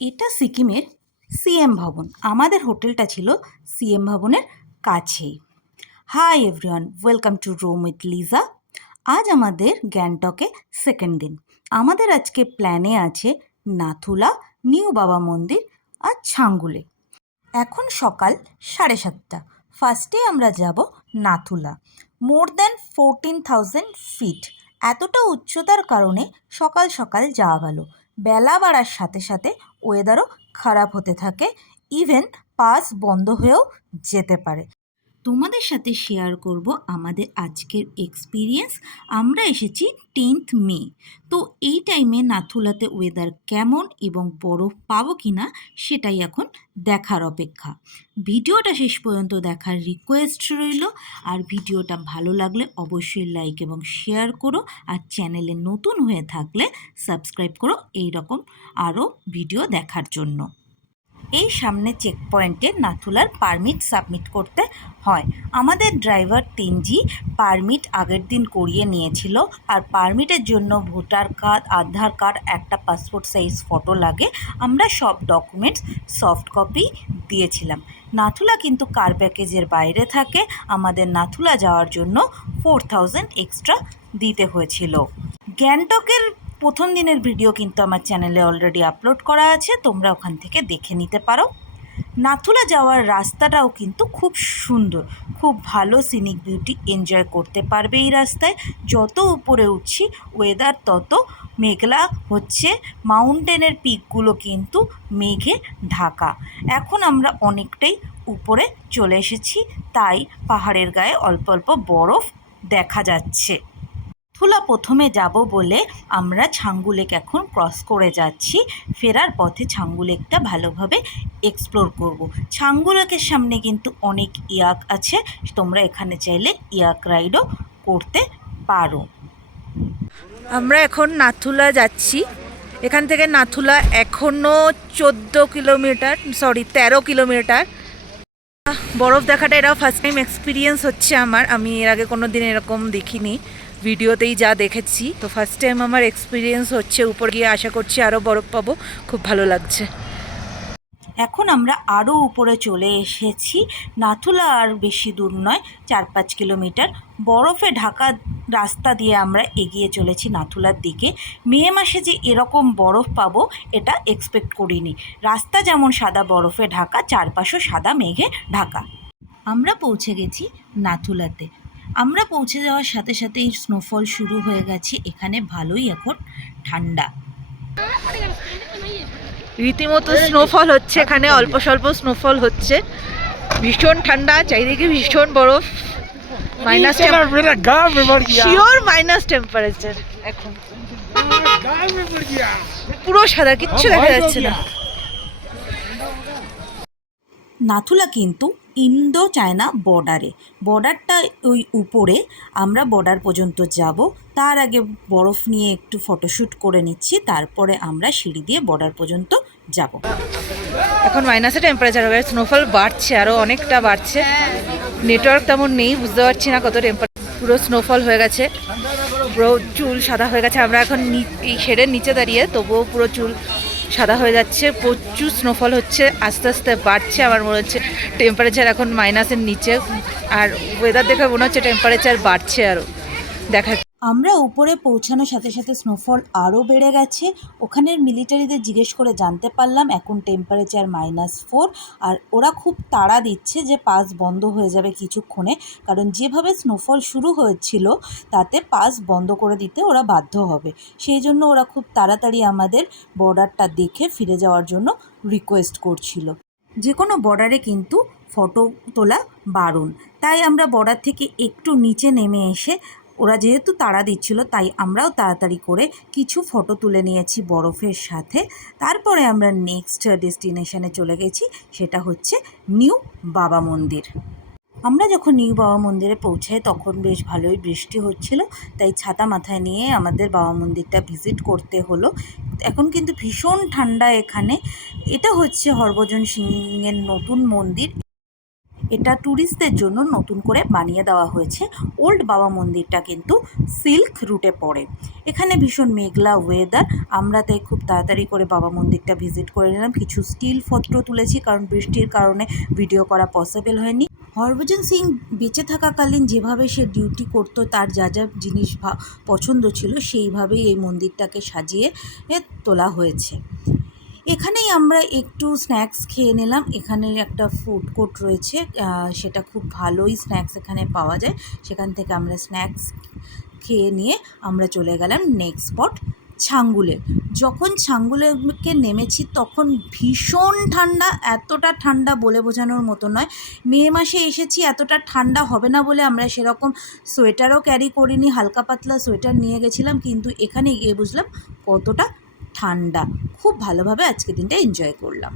এটা সিকিমের সিএম ভবন। আমাদের হোটেলটা ছিল সিএম ভবনের কাছেই। Hi everyone, welcome to room with Liza. আজ আমাদের গ্যাংটকে সেকেন্ড দিন। আমাদের আজকে প্ল্যানে আছে নাথুলা, নিউ বাবা মন্দির আর ছাঙ্গুলে। এখন সকাল 7:30। ফার্স্টে আমরা যাব নাথুলা। More than 14,000 fit. এতটা উচ্চতার কারণে সকাল সকাল যাওয়া ভালো। বেলা বাড়ার সাথে সাথে ওয়েদারও খারাপ হতে থাকে, ইভেন পাস বন্ধ হয়েও যেতে পারে। তোমাদের সাথে শেয়ার করব আমাদের আজকের এক্সপিরিয়েন্স। আমরা এসেছি 10th মে। তো এই টাইমে নাথুলাতে ওয়েদার কেমন এবং বরফ পাবো কি না সেটাই এখন দেখার অপেক্ষা। ভিডিওটা শেষ পর্যন্ত দেখার রিকোয়েস্ট রইল। আর ভিডিওটা ভালো লাগলে অবশ্যই লাইক এবং শেয়ার করো। আর চ্যানেলে নতুন হয়ে থাকলে সাবস্ক্রাইব করো এই রকম আরও ভিডিও দেখার জন্য। এই সামনে চেক পয়েন্টে নাথুলার পারমিট সাবমিট করতে হয়। আমাদের ড্রাইভার তেনজি পারমিট আগের দিন করিয়ে নিয়েছিল। আর পারমিটের জন্য ভোটার কার্ড, আধার কার্ড, একটা পাসপোর্ট সাইজ ফটো লাগে। আমরা সব ডকুমেন্টস সফট কপি দিয়েছিলাম। নাথুলা কিন্তু কার প্যাকেজের বাইরে থাকে। আমাদের নাথুলা যাওয়ার জন্য 4,000 এক্সট্রা দিতে হয়েছিল। গ্যাংটকের প্রথম দিনের ভিডিও কিন্তু আমার চ্যানেলে অলরেডি আপলোড করা আছে, তোমরা ওখান থেকে দেখে নিতে পারো। নাথুলা যাওয়ার রাস্তাটাও কিন্তু খুব সুন্দর, খুব ভালো সিনিক বিউটি এনজয় করতে পারবে এই রাস্তায়। যত উপরে উঠছি ওয়েদার তত মেঘলা হচ্ছে। মাউন্টেনের পিকগুলো কিন্তু মেঘে ঢাকা। এখন আমরা অনেকটাই উপরে চলে এসেছি, তাই পাহাড়ের গায়ে অল্প অল্প বরফ দেখা যাচ্ছে। নাথুলা প্রথমে যাব বলে আমরা ছাঙ্গু লেক এখন ক্রস করে যাচ্ছি। ফেরার পথে ছাঙ্গু লেকটা ভালোভাবে এক্সপ্লোর করব। ছাঙ্গু লেকের সামনে কিন্তু অনেক ইয়াক আছে, তোমরা এখানে চাইলে ইয়াক রাইডও করতে পারো। আমরা এখন নাথুলা যাচ্ছি। এখান থেকে নাথুলা এখনও 13 কিলোমিটার। বরফ দেখাটা এটাও ফার্স্ট টাইম এক্সপিরিয়েন্স হচ্ছে আমার। আমি এর আগে কোনো দিন এরকম দেখিনি, ভিডিওতেই যা দেখেছি। তো ফার্স্ট টাইম আমার এক্সপিরিয়েন্স হচ্ছে। উপর গিয়ে আশা করছি আরও বরফ পাবো, খুব ভালো লাগছে। এখন আমরা আরও উপরে চলে এসেছি। নাথুলা আর বেশি দূর নয়, 4-5 কিলোমিটার। বরফে ঢাকা রাস্তা দিয়ে আমরা এগিয়ে চলেছি নাথুলার দিকে। মে মাসে যে এরকম বরফ পাবো এটা এক্সপেক্ট করিনি। রাস্তা যেমন সাদা বরফে ঢাকা, চারপাশও সাদা মেঘে ঢাকা। আমরা পৌঁছে গেছি নাথুলাতে। আমরা পৌঁছে যাওয়ার সাথে সাথেই স্নোফল শুরু হয়ে গেছে। এখানে ভালোই এখন ঠান্ডা, রীতিমতো স্নোফল হচ্ছে। এখানে অল্প স্বল্প স্নোফল হচ্ছে। ভীষণ ঠান্ডা, চারিদিকে ভীষণ বরফ। Sure minus temperature. এখন পুরো সাদা, কিচ্ছু দেখা যাচ্ছে না। নাথুলা কিন্তু ইন্দো চায়না বর্ডারটা ওই উপরে। আমরা বর্ডার পর্যন্ত যাব। তার আগে বরফ নিয়ে একটু ফটোশ্যুট করে নিচ্ছি, তারপরে আমরা সিঁড়ি দিয়ে বর্ডার পর্যন্ত যাব। এখন মাইনাসে টেম্পারেচার হবে, স্নোফল বাড়ছে, আরও অনেকটা বাড়ছে। নেটওয়ার্ক তেমন নেই, বুঝতে পারছি না কত টেম্পারেচার। পুরো স্নোফল হয়ে গেছে, পুরো চুল সাদা হয়ে গেছে। আমরা এখন এই শেডের নিচে দাঁড়িয়ে, তবুও পুরো চুল সাদা হয়ে যাচ্ছে। প্রচুর স্নোফল হচ্ছে, আস্তে আস্তে বাড়ছে। আমার মনে হচ্ছে টেম্পারেচার এখন মাইনাসের নিচে। আর ওয়েদার দেখে মনে হচ্ছে টেম্পারেচার বাড়ছে আরও, দেখা। আমরা উপরে পৌঁছানোর সাথে সাথে স্নোফল আরও বেড়ে গেছে। ওখানের মিলিটারিদের জিজ্ঞেস করে জানতে পারলাম এখন টেম্পারেচার -4। আর ওরা খুব তাড়া দিচ্ছে যে পাস বন্ধ হয়ে যাবে কিছুক্ষণে, কারণ যেভাবে স্নোফল শুরু হয়েছিল তাতে পাস বন্ধ করে দিতে ওরা বাধ্য হবে। সেই জন্য ওরা খুব তাড়াতাড়ি আমাদের বর্ডারটা দেখে ফিরে যাওয়ার জন্য রিকোয়েস্ট করছিল। যে কোনো বর্ডারে কিন্তু ফটো তোলা বারণ, তাই আমরা বর্ডার থেকে একটু নিচে নেমে এসে, ওরা যেহেতু তাড়া দিচ্ছিল তাই আমরাও তাড়াতাড়ি করে কিছু ফটো তুলে নিয়েছি বরফের সাথে। তারপরে আমরা নেক্সট ডেস্টিনেশনে চলে গেছি, সেটা হচ্ছে নিউ বাবা মন্দির। আমরা যখন নিউ বাবা মন্দিরে পৌঁছাই তখন বেশ ভালোই বৃষ্টি হচ্ছিল, তাই ছাতা মাথায় নিয়ে আমাদের বাবা মন্দিরটা ভিজিট করতে হলো। এখন কিন্তু ভীষণ ঠান্ডা এখানে। এটা হচ্ছে হরভজন সিংয়ের নতুন মন্দির। এটা ট্যুরিস্টদের জন্য নতুন করে বানিয়ে দেওয়া হয়েছে। ওল্ড বাবা মন্দিরটা কিন্তু সিল্ক রুটে পড়ে। এখানে ভীষণ মেঘলা ওয়েদার, আমরা তাই খুব তাড়াতাড়ি করে বাবা মন্দিরটা ভিজিট করে নিলাম। কিছু স্টিল ফটো তুলেছি, কারণ বৃষ্টির কারণে ভিডিও করা পসিবল হয়নি। হরভজন সিং বেঁচে থাকাকালীন যেভাবে সে ডিউটি করতো, তার যা যা জিনিস পছন্দ ছিল সেইভাবেই এই মন্দিরটাকে সাজিয়ে তোলা হয়েছে। এখানেই আমরা একটু স্ন্যাক্স খেয়ে নিলাম। এখানে একটা ফুড কোর্ট রয়েছে, সেটা খুব ভালোই স্ন্যাক্স এখানে পাওয়া যায়। সেখান থেকে আমরা স্ন্যাক্স খেয়ে নিয়ে আমরা চলে গেলাম নেক্সট স্পট ছাঙ্গুলে। যখন ছাঙ্গুলেকে নেমেছি তখন ভীষণ ঠান্ডা, এতটা ঠান্ডা বলে বোঝানোর মতো নয়। মে মাসে এসেছি, এতটা ঠান্ডা হবে না বলে আমরা সেরকম সোয়েটারও ক্যারি করিনি, হালকা পাতলা সোয়েটার নিয়ে গেছিলাম, কিন্তু এখানে গিয়ে বুঝলাম কতটা ঠান্ডা। খুব ভালোভাবে আজকে দিনটা এনজয় করলাম।